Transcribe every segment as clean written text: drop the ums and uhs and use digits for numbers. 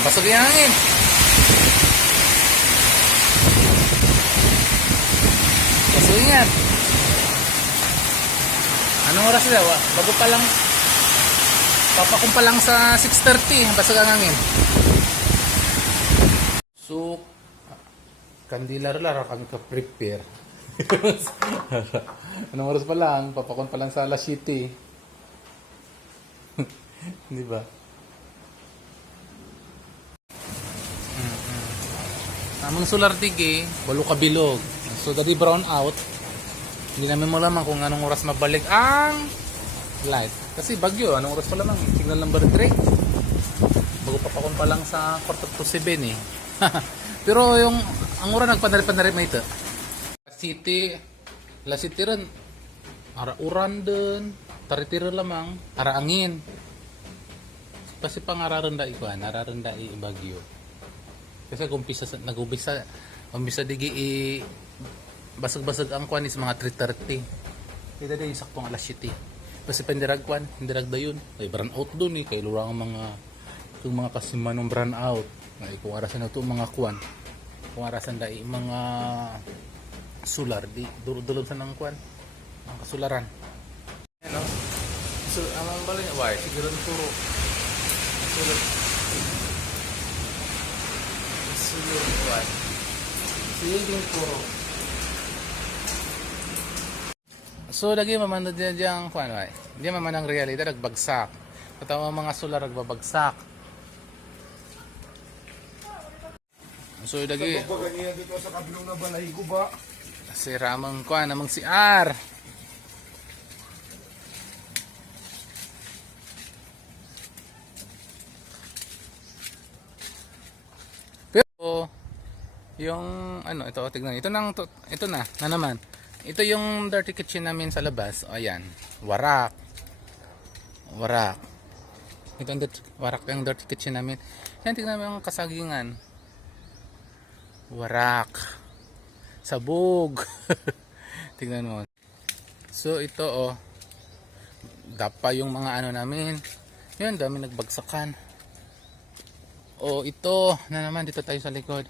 basag yung hangin. Basag yan. Anong oras na? Bago pa lang. Papakong pa lang sa 6:30. Basag ang hangin. So, kandila lara kami ka-prepare. Anong oras pa lang? Papakon pa lang sa alas 7. Di ba? Amang solar tigi, walo ka bilog. So, dari brown out. Hindi namin mo lamang kung anong oras mabalik ang light. Kasi bagyo, anong oras pa lamang? Signal number 3. Bago papakon pa lang sa 6:45 eh. Pero yung, ang oras nagpanarip-panarip na ito. La City rin. Ara uran din. Taritira lamang. Ara angin. Kasi pangararanda ikuan, nararanda bagyo. Kasi nag-umpisa digi basag-basag ang kuan is mga 3:30. Ito din saktong alas 7. Kasi pandirag kuan, hindirag da yun. Ay burn out doon eh, kay lurang ang mga kasimanong burn out. Ay kung arasan na ito mga kuan. Kung arasan da mga solar di durudulod sa nang kuan. Ang kasularan. Ano? So amang balay why siguro turo. Sulod kuan. Siging puro. So lagi mamando diyan kuan why. Di man ang realidad nagbagsak. Katawa mga solar nagbabagsak. So lagi pagganiya dito sa kabilong na balay ko ba? si ramang kuan namang si R. Pero yung ano ito tignan ito na naman. Ito yung dirty kitchen namin sa labas. O ayan, warak. Ito ang warak yung dirty kitchen namin. Yan tignan mo yung kasagingan. Warak. Sabog. Tignan mo. So ito dapa yung mga ano namin. Yun, dami nagbagsakan. Ito na naman dito tayo sa likod.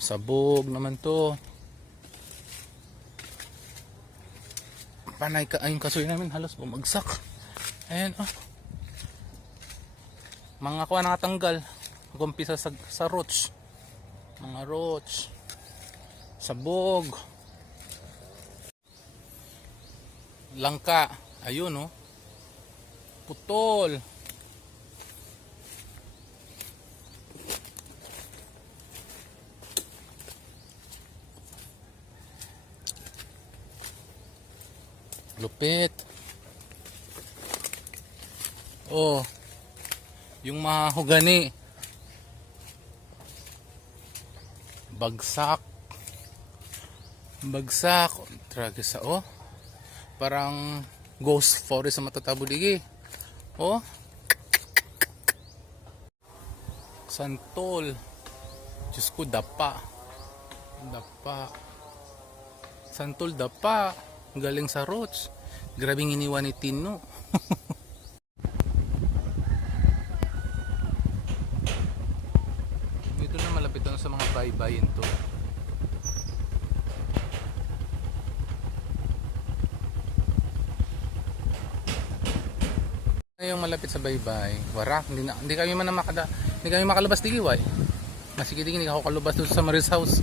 Sabog naman to. Panay ka ayun kasoy namin halos bumagsak. Ayan mga kuha nakatanggal. Gumpisa sa roots. Mga roots. Sabog. Langka. Ayun putol. Lupit. Yung mahogani. Bagsak. Tragis parang ghost forest sa matatabo digi. Santol. Diyos ko, dapa. Santol, dapa. Galing sa roots. Grabing iniwan ni Tino. Dito na malapit sa mga baybayin to. Yung malapit sa baybay, warak, hindi kami makalabas digiway. Masigit hindi ako kalabas doon sa Maris house.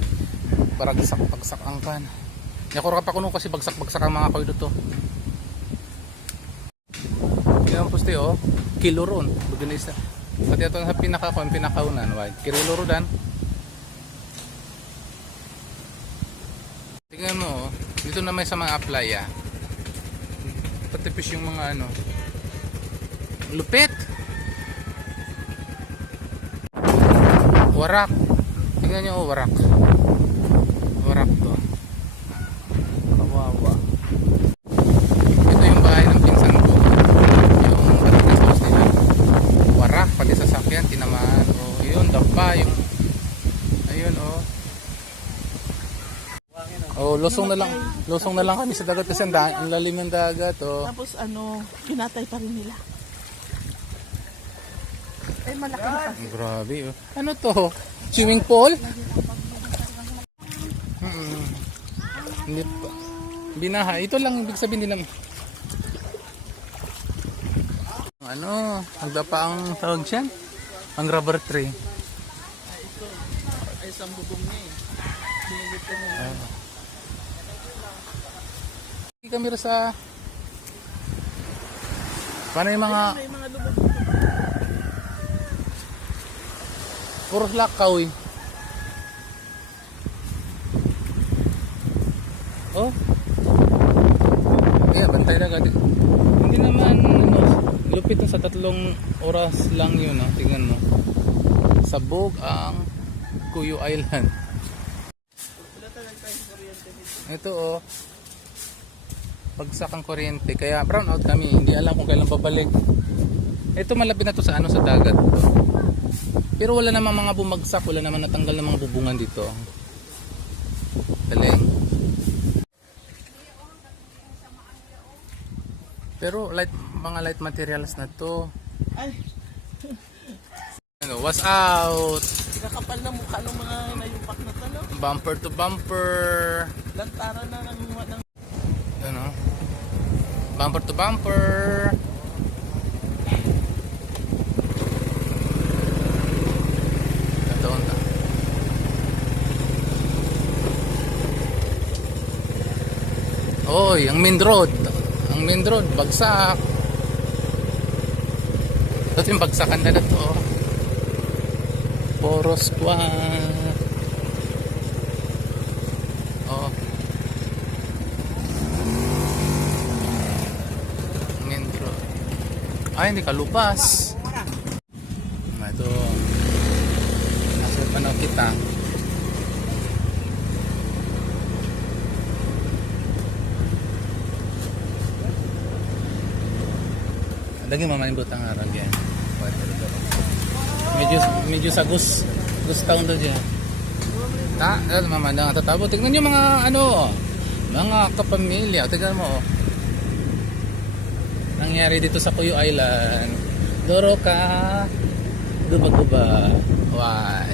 Bagsak ang kan. Yakura pa kuno kasi bagsak ang mga koy dito. Yung poste kilo ron, bugin isa. Pati ato sa pinakaunan, why? Kilo ron dan. Tingnan mo, dito na may sa mga playa. Patipis yung mga lupit. Warak. Tingnan nyo warak. Warak to. Kawawa. Ito yung bahay ng pinsan ko. Yung barangay house nila. Warak. Pati sasakyan. Tinamaan. Yun. Dapa. Yung ayun lusong na lang kami sa dagat kasi ang lalim ng dagat Tapos pinatay pa rin nila. malaki na pa. Grabe. Oh. Ano to? Swimming pool? Hindi pa. Binaha. Ito lang ibig sabihin din naman. Ano? Magdapa ang tawag siyan? Ang rubber tree. Ay, isang bubong niya eh. Binilito mo. Kamera sa... Paano yung mga... May mga lubog. Puro lakaw eh. Oh. Kaya bantay na agad. Hindi naman ano, lupit na sa 3 oras lang yun. Oh. Tingnan mo. Sabog ang Cuyo Island. Wala talaga tayong kuryente dito. Ito oh. Bagsak ang kuryente. Kaya brown out kami. Hindi alam kung kailan babalik. Ito malapit na to sa ano, sa dagat to. Pero wala namang mga bumagsak, wala naman natanggal ng mga bubungan dito. Galing. Pero mga light materials na to. Ay, Ano, was out. kakapal na mukha ng mga nayupak na talo. Bumper to bumper. Lantaran na ng Ano? Bumper to bumper. Taon ta. Oy, ang main road. Ang main road, bagsak. Ito yung bagsakan na to. Poro squad. Oh. Main road. Ay, hindi ka lupas. Ito. Nasa panaw kita. Lagi mamanimbot ang araw yan. Medyo sa gustaw daw dyan. Mamandang tatabo. Tignan nyo mga ano, mga kapamilya. Tignan mo. Nangyari dito sa Cuyo Island. Doro ka. Guba-guba. Why?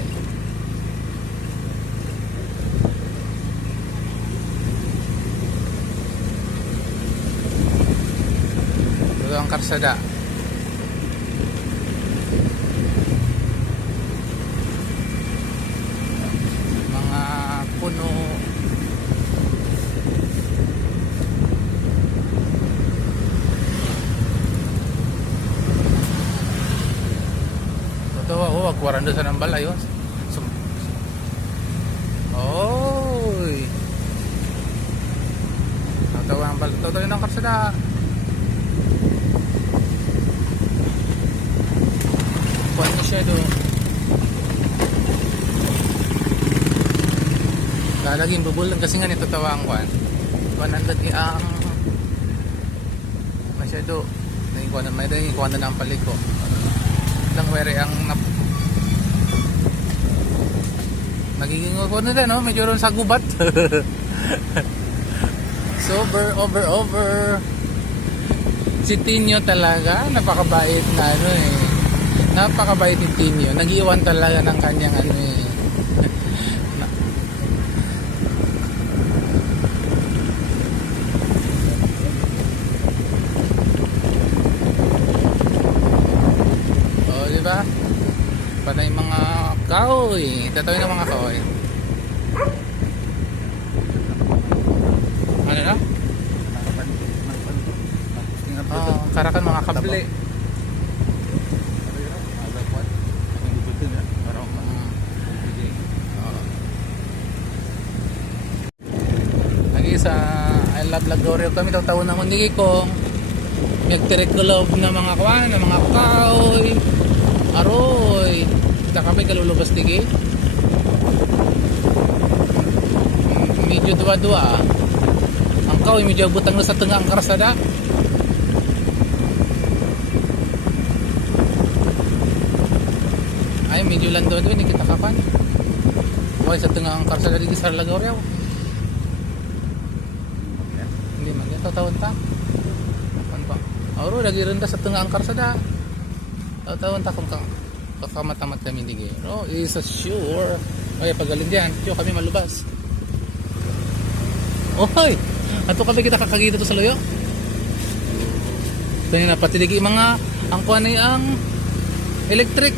Ito ang karsada. Mga puno. Oh, agwaranda sa ng balay. Oy. Tatawa ang balay. Tatawa ng karsada. Kuhan niya siya doon. Lalaging bubulan kasi nga nito tawa ang kuhan. Kuhan ang lagi ang masyado. May kuhan na ang paliko. Lang were ang nagiging ako na din, no? Medyo ron sa gubat. Over. Si Tinyo talaga, napakabait na ano eh. Napakabait ni Tinyo. Nag-iwan talaga ng kanyang ano eh. Oh, di ba? Patay mga kahoy. Tatawin ng mga kahoy. Ano na? Oh, karakan mga kable. Lagi sa I Love Lagorio kami taon na hindi ko nagtirek loob ng mga kwan, ng mga kahoy. Aroy, kita kami kalulubas tigi. Medyo dua-dua. Ang kahoy medyo butang na sa tengah ang karsada. Ay, medyo lang daw doon, kita kapan. Huwag sa tengah ang karsada di sa Lagorio. Hindi man, ito taon ta. Ano ba? Aro, lagi renda sa tengah ang karsada. Taon ta kung Kakamatamat kami digi. Oh, is a sure. Ay, pagaling diyan. Yo kami malubas. Oy, ato kami kita kakagita to sa loyo. Ito na pati digi mga ang kuan ni ang electric.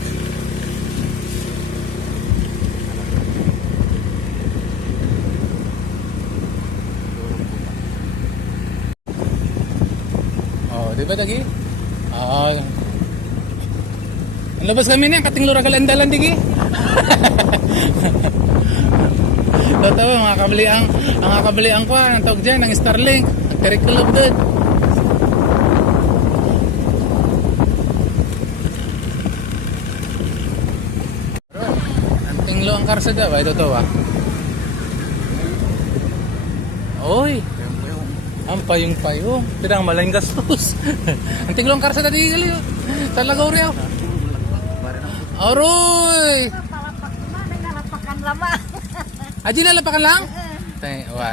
Oh, di ba dagi? Ah. Labas kami niya kating lura kalandalan digi. Totoo mga kabali ang kabali ang kuan ang tawag diyan ang Starlink, ang curriculum din. Ang tinglo ang karsada ba ito to ba? Oy, ang payong-payong. Tidang malayong gastos. Ang tinglo ang karsada di gali. Sa Lagaw Rio. Aroy! Palapak na, naglalakpakan lamang. Aji lalapakan lang? Tay, wa.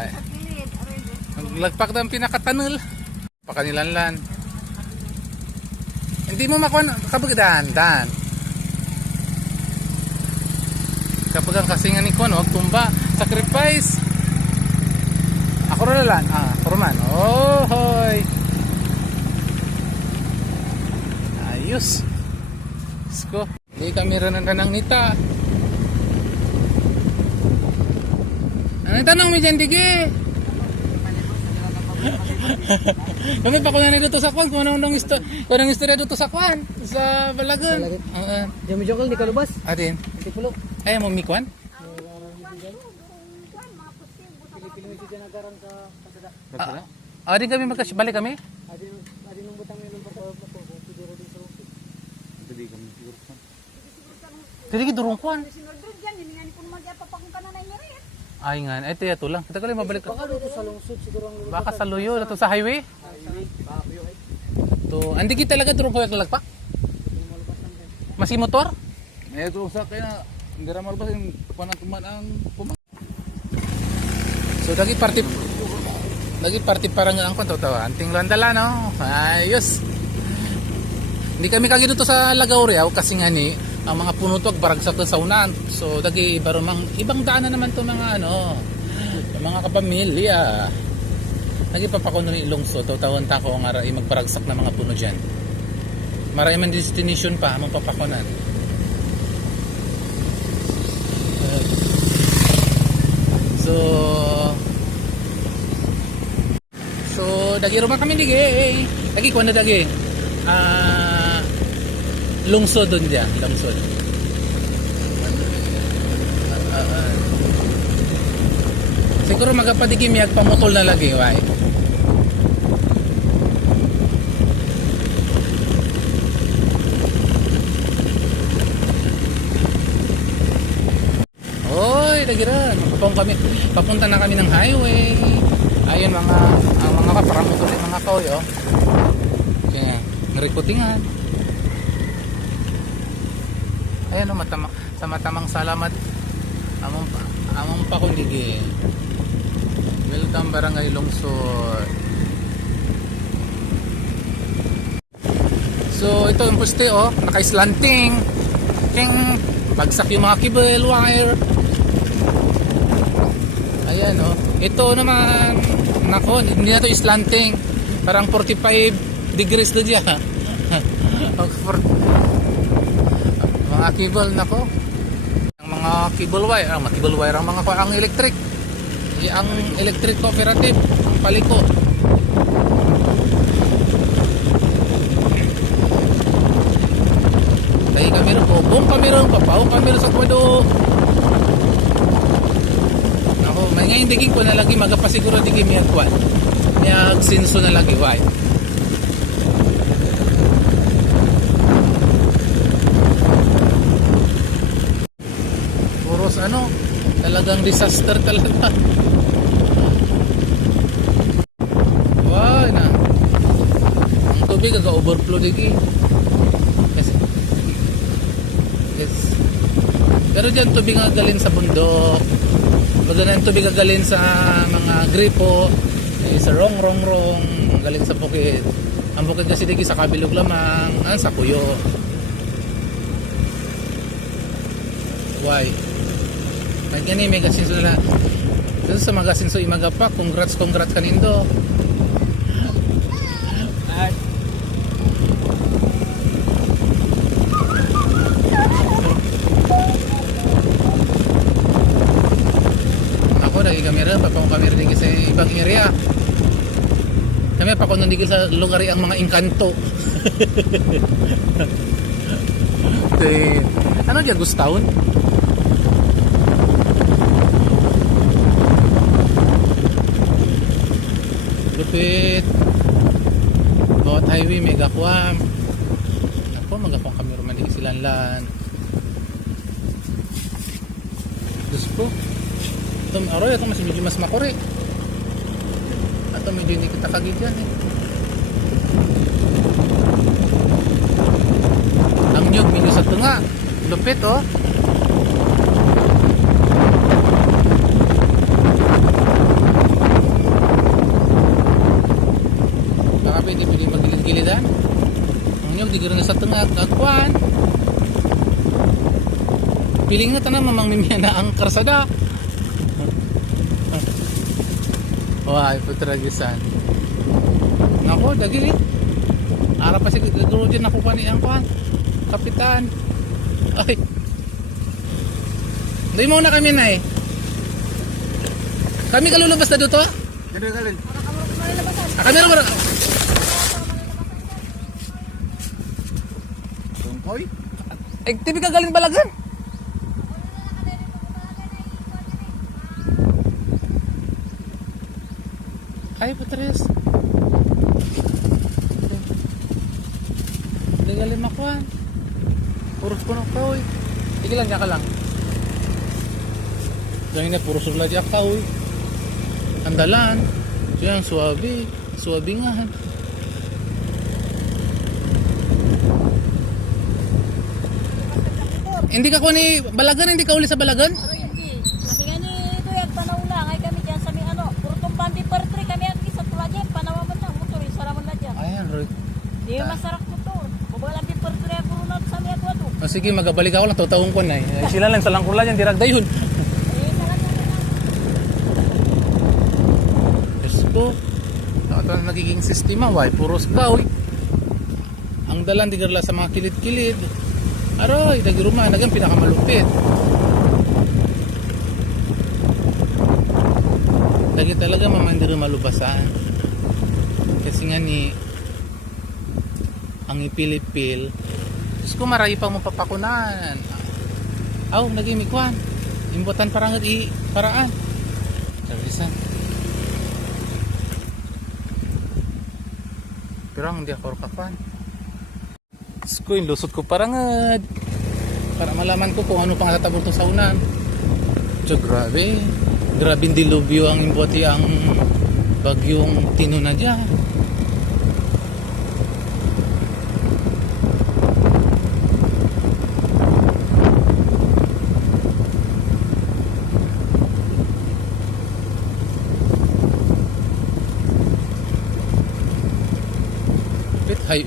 Lagpak daw ang pinakatanol. Pakanilanlan. Hindi mo makuha kabagdaan, dan. Kapag ang kasingan ni Kono, tumba, sacrifice. Ako rin lang. Kurman. Oh, hoy. Ayos. Sko. Hindi kami rin ng nita. Ano tanong mo dyan, Digi? Kami pa kunan dito sa kwan, kung anong istorya dito sa kwan, sa Balagon. Jami Jokal, di ka lubas? Atin, Di pulo. ayaw mo mikwan? Adin kami magkasibalik kami? Adi nung butang nilong pagkakapag siguro din sa lungsod. Dili durong kwan. Sinordod yan, hindi nga ni kung mag-apapakong ka na na ingarit. Ay nga, ay tiya to lang. Kita kali mabalik. Baka dito sa lungsod siguro ang Baka sa Luyo, to sa highway. To, andi kita talaga durong ko lagpak. Masih motor? Eh, ito sa kaya, hindi ramal ba yung panatuman ang pumang. So lagi party parang ang kwan to. Anting landala no. Ayos. Hindi kami kagi dito sa Lagaw Rio kasi nga ni ang mga puno to baragsak sa unan. So dagi ibang daanan naman to mga mga kapamilya. Lagi papakuno ni Ilongso to tawon ta ko nga rai magbaragsak na mga puno diyan. Maray man destination pa among papakunan. So dagi rumah kami digi. Dagi kuan na dagi. Lungsod doon diyan, lungsod. Siguro magapadigi miyag pamutol na lagi, why? Oy, dagiran. Papunta na kami ng highway. Ayun ang mga kapramotor ng mga kaoy, oh. Okay, ngrikutingan. Ayan o, sa matamang salamat among pakundigi. Welcome Barangay Lungsod. So ito yung poste oh, naka-slanting. King bagsak yung mga cable wire. Ayan oh. Ito naman nako, hindi na to slanting. Parang 45 degrees na diya. Mga cable nako. Ang mga cable wire, ang mga ang electric. Ang electric cooperative, ang paliko. Tayo kami rin po, buong kami rin, papaong kami rin sa kwado. Ako, may ngayon diging ko na lagi, magapasiguro diging miyag kwan. Miyag sinso na lagi, why? Puros ano, talagang disaster talaga. Wow, na. Ang tubig aga-overflow digi. Yes. Pero diyan tubig nga galing sa bundok. Bago na yung tubig nga galing sa mga gripo, sa rong galing sa bukid. Ang bukid kasi digi sa kabilog lamang, sa kuyo. Why? May gani may gasinso na. Kasi sa mga gasinso imagapak, congrats kanindo. Ako lagi kamera, papakong kamera din sa ibang area. Kami pa ko nandigil sa lugar ang mga engkanto. Ano dia Gustawn? Lupit. Bawat highway may gakwam. Ako magakwam kami roman di silanlan. Gusto. Ito aroy ito mas medyo mas makore. Ato medyo hindi kita kagidyan eh. Ang nyug minyo sa tunga. Lupit oh. Baka pwede magilid-gilidan. Ang nyug di gano'n sa tunga. Nagkuhan. Piling na tanang mamang mimya na ang karsada. Wah, putra gisan. Nako, dagili. Ara pa si guru din ako pa ni ang kuan. Kapitan. Ay. Dai mo na kami na eh. Kami kalulabas na dito. Kaya kalin. Kami na mara. Tungkoy. Ay, tibi ka galing balagan. Ay, patres. Hindi galing makuhan. Puros ko na kaoy. Sige lang, ka lang. Dahil na puros ulit yung kaoy. Andalan. Diyan, suwabi. Suwabi nga. Hindi ka ko ni Balagan, hindi ka uli sa Balagan? Kami nga ni Kuya, panawla. Ngay kami dyan sa may ano. Puro tumpang di per 3 kami at isa tula dyan. Panawaman na motor. Isaraman na dyan. Ayan, Roy. Di yung masarap motor. Mabalang di per 3 ako rin sa may ato ato. Oh, sige, magabalik ako lang. Tautawang ko na eh. Sila lang sa langkula dyan, diragda yun. Eh, sarap na lang. Diyos ko. Ito na nagiging sistema. Why? Puros kaoy. Ang dalan, di garla sa mga kilid-kilid. Aroy, dagiruma, nagang pinakamalupit. Lagi talaga mamandiro malubasan. Kasi nga ni ang ipilipil. Diyos ko, marahi pang mapapakunan. Aw, naging mikwan. Imbutan parang paraan. Servisan. Pero ang hindi ako kapan. Diyos ko, yung lusot ko parangad. Para malaman ko kung ano pang tatabot sa unan. So, grabe. Grabing dilubyo ang imbuti ang bagyong Tino na dyan.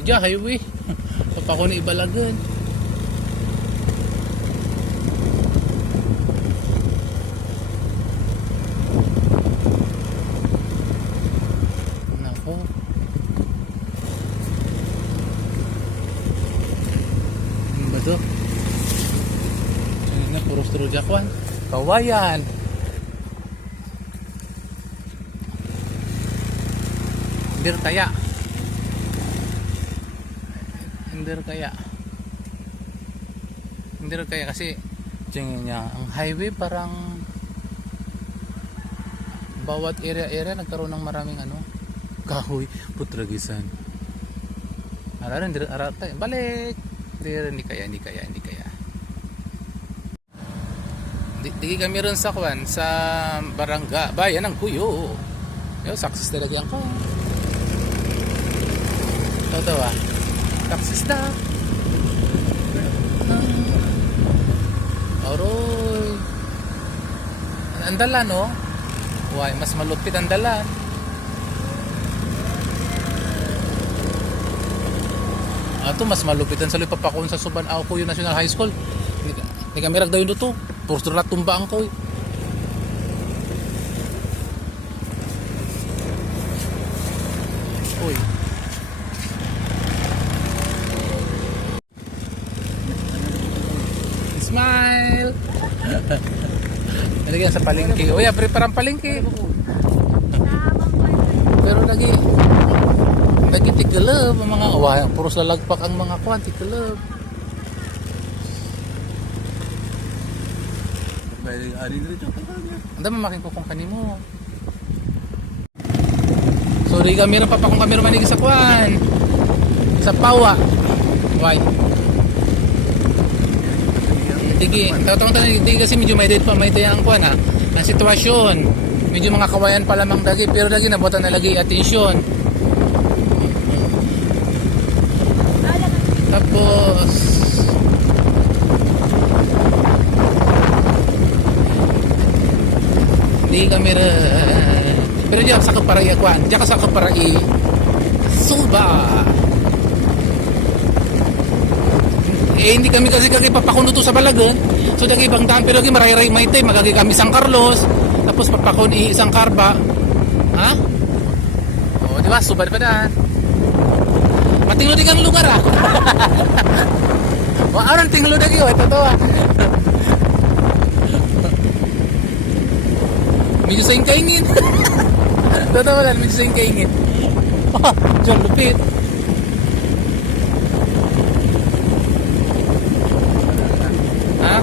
Highway. Papako na Ibalagan. Nako. Ano ba to? Ano na, puro strujakwan. Kawayan. Hindir kaya. Hindi kaya kasi tingin niya ang highway parang bawat area nagkaroon ng maraming ano kahoy putragisan. Araran dire arata balik. Hindi kaya. Di kami ron sa kwan sa barangay bayan ng Kuyo. Yo success talaga ang ko. Tawa. Success da. Aroy. Ang dalan no? Why, mas malupit ang dalan. Ato mas malupitan sa lipapakon sa Suban Kuyo National High School. Hindi kami ragdaw yun to. Puro rat tumbaan ko eh. Uy. Smile! Nalagyan sa palengke. Uy, abre parang palengke. Pero lagi tigalab ang mga away. Puro sa lagpak ang mga kwan, tigalab. Pwede ari dito. Ang dami makin ko kung kanimo. Sorry kami rin papa kung kami manig sa kwan. Sa pawa. Why? Tigi, tawag-tawag kasi medyo may date pa may tayang kwan ha. Ang sitwasyon. Medyo mga kawayan pa lamang lagi pero lagi nabutan na lagi atensyon. Tapos di kami pero diyan sa kaparay kwan, diyan ka sa kaparay suba. Hindi kami kasi papakuno to sa Balagon. So dagi ibang daan pero lagi maray-ray may tay magagi kami San Carlos. Tapos papakon isang karba. Ha? Oh, di ba? Subad pa daan. Matinglo di kang lugar ah. Wa aron tinglo dagi oh, ito. Medyo sa kaingin. Totoo lang, medyo sa kaingin. Oh, John lupit. Ha?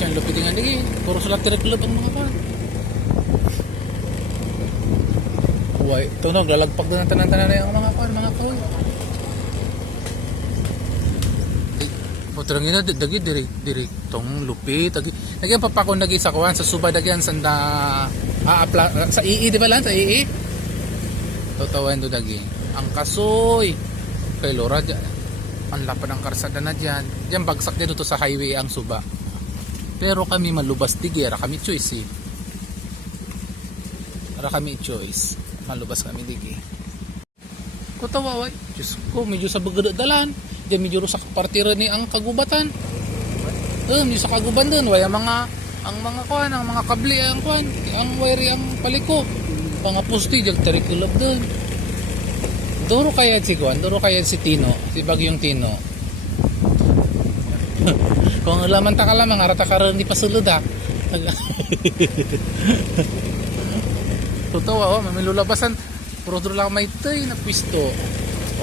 Siya lupit nga lagi. Puro sulat club ang mga pan. Uy, tunog, lalagpak doon ang tanan-tanan na yung mga pan, mga pan. Putrang ina, dagi direktong lupit. Nagyan papakon lagi sa kuwan, sa suba dagyan sa sa II, di ba lang? Sa II? Tatawan do dagi. Ang kasoy. Kay Lora, ang lapad ng karsada na dyan. Diyan bagsak din ito sa highway ang suba. Pero kami malubas tigera, kami choice eh. Para kami choice. Malubas kami digi. Kutawa way. Diyos ko, medyo sa bagadalan. Diyan medyo sa partira ni ang kagubatan. Medyo sa kaguban doon. Way ang mga kuan, ang mga kable, ang kuan. Ang wire, ang paliko. Mga posti, diyan tarikilab doon. Duro kaya si kuan, duro kaya si Tino. Si Bagyong Tino. Kung laman ta ka lamang, arata ka rin di pasulod ha. Totoo oh, mamilulabasan. Puro duro lang may tay na pwisto.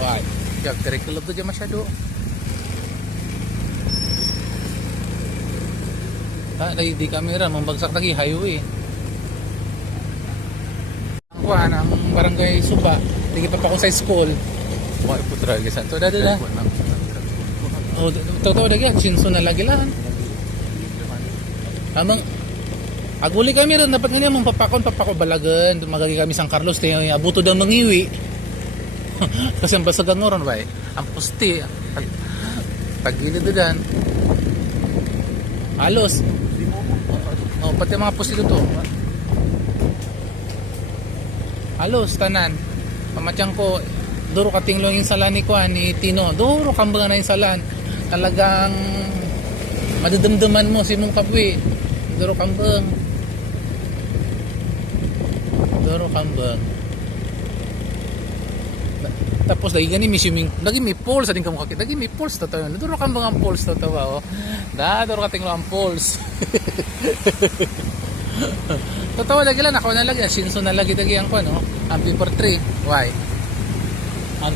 Why? Diyak tarikilab doon dyan masyado. Di camera, mambagsak lagi highway. Ang kuhan, ang barangay Suba, hindi pa ako sa school. Why putra lagi santo dada na. Oh, totoo lagi, chinso na lagi lang. Amang aguli kami ron dapat nga mong papakon balagan, magagi kami San Carlos tayo abuto daw mangiwi. Kasi ang basag ang oron ba eh. Ang pusti tagilid doon. Halos. Oh, pati mga pusti dito. Halos tanan. Pamatyang ko duro katinglo yung salan ni Kuan ni Tino. Duro kambangan na yung salan. Talagang madadamdaman mo si mong kapwi. Duro kambang. Duro kambang. Tapos lagi gani may swimming, lagi may pools ading kamo kakita. Lagi may pools tataw. Duro kambang ang pools tataw oh. Duro katinglo ang pools. Totoo lagi lang ako na lagi sinso na lagi ang kuan no. Ang paper 3. Why? Ang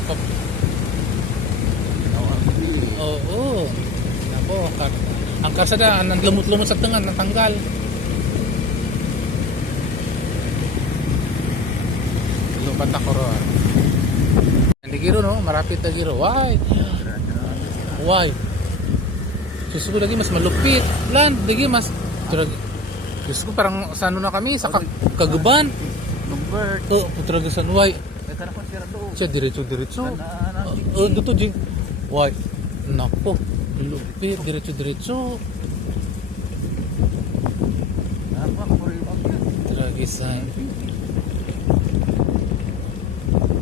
oo. Nako, ang karsada ang lumot-lumot sa tengan natanggal. Lupat ako ro. Hindi giro no, marapit na giro. Why? Susuko lagi mas malupit. Lan, digi mas Diyos ko, parang sa ano na kami, sa Kagaban. Number. Oh, putra gasan, why? May tanah ko sira doon. Siya, diretso. Tanah. Dito, Jing. Why? Nako, lupit, diretso. Apa ko rin bakit? Tragisan.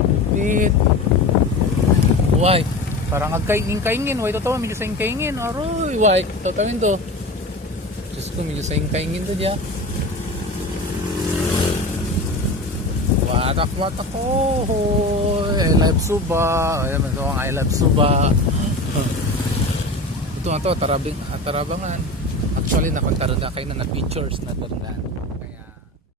Lupit. Why? Parang agkaingin. Why, totoo, medyo sa ingkaingin. Aroy, why? Totawin to. Diyos ko, medyo sa ingkaingin to dyan. Watak ko. I love Suba. Ayan, man ang I love Suba. Ito nga to, tarabangan. Actually, nakontaran na kayo na pictures na tarandaan.